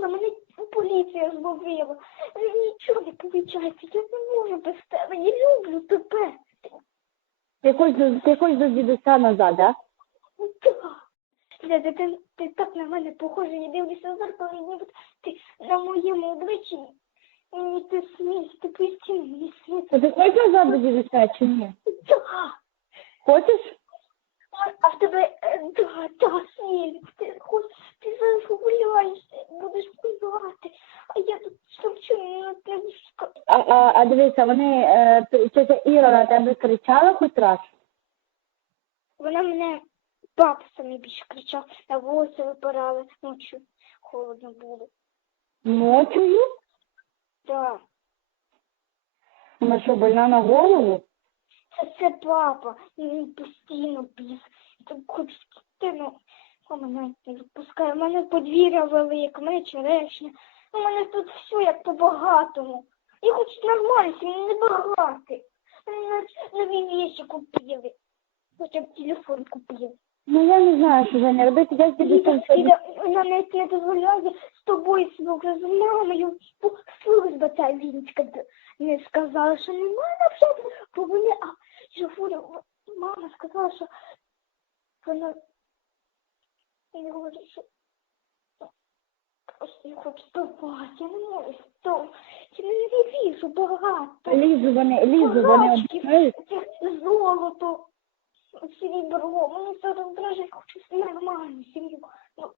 Мама, мене поліція зловила. Нічого не виходить, я не можу без тебе, я люблю тебе. Ти хочеш, ти хочеш до дідуся назад, да? Так. Дядя, ти, ти так на мене похожа, я дивлюся в зеркало, і ніби ти на моєму обличчі. Мені ти смієш, ти постійно мені А смієшся. ти хочеш назад до дідуся чи ні? Так. Хочеш? А- А в тебе, е, да, да, смієш, ти хоч, ти зараз гуляєш, будеш гуляти, а я тут шепчу, ну, ти ж ска- А, а, а дивися, вони, е, т- тетя Іра на тебе кричала хоч раз? Вона мене, папа саме більше кричав, на волосся випирали, ночі холодно було. Ночою? Так. Вона що, больна на голову? Це, це папа, і він постійно біг. Так хоч ну, мама навіть не відпускає. У мене подвір'я велике, мене черешня. У мене тут все як по-багатому. Я хочу нормально, не навіть нові віші купили. Хоча б телефон купили. Ну я не знаю, що Женя робити. Я з дідусем сьогодні... Вона навіть не дозволяє з тобою з мамою. Бо служба ця Вінська не сказала, що немає навчати, бо вони, а говорю, мама сказала, що вона я говорю, що просто я хочу співати, я не можу вірю багато. Лізу вони, лізу вони Багачки, обмають. це золото, срібро. Мені це роздражає, я хочу нормальну сім'ю. Ну,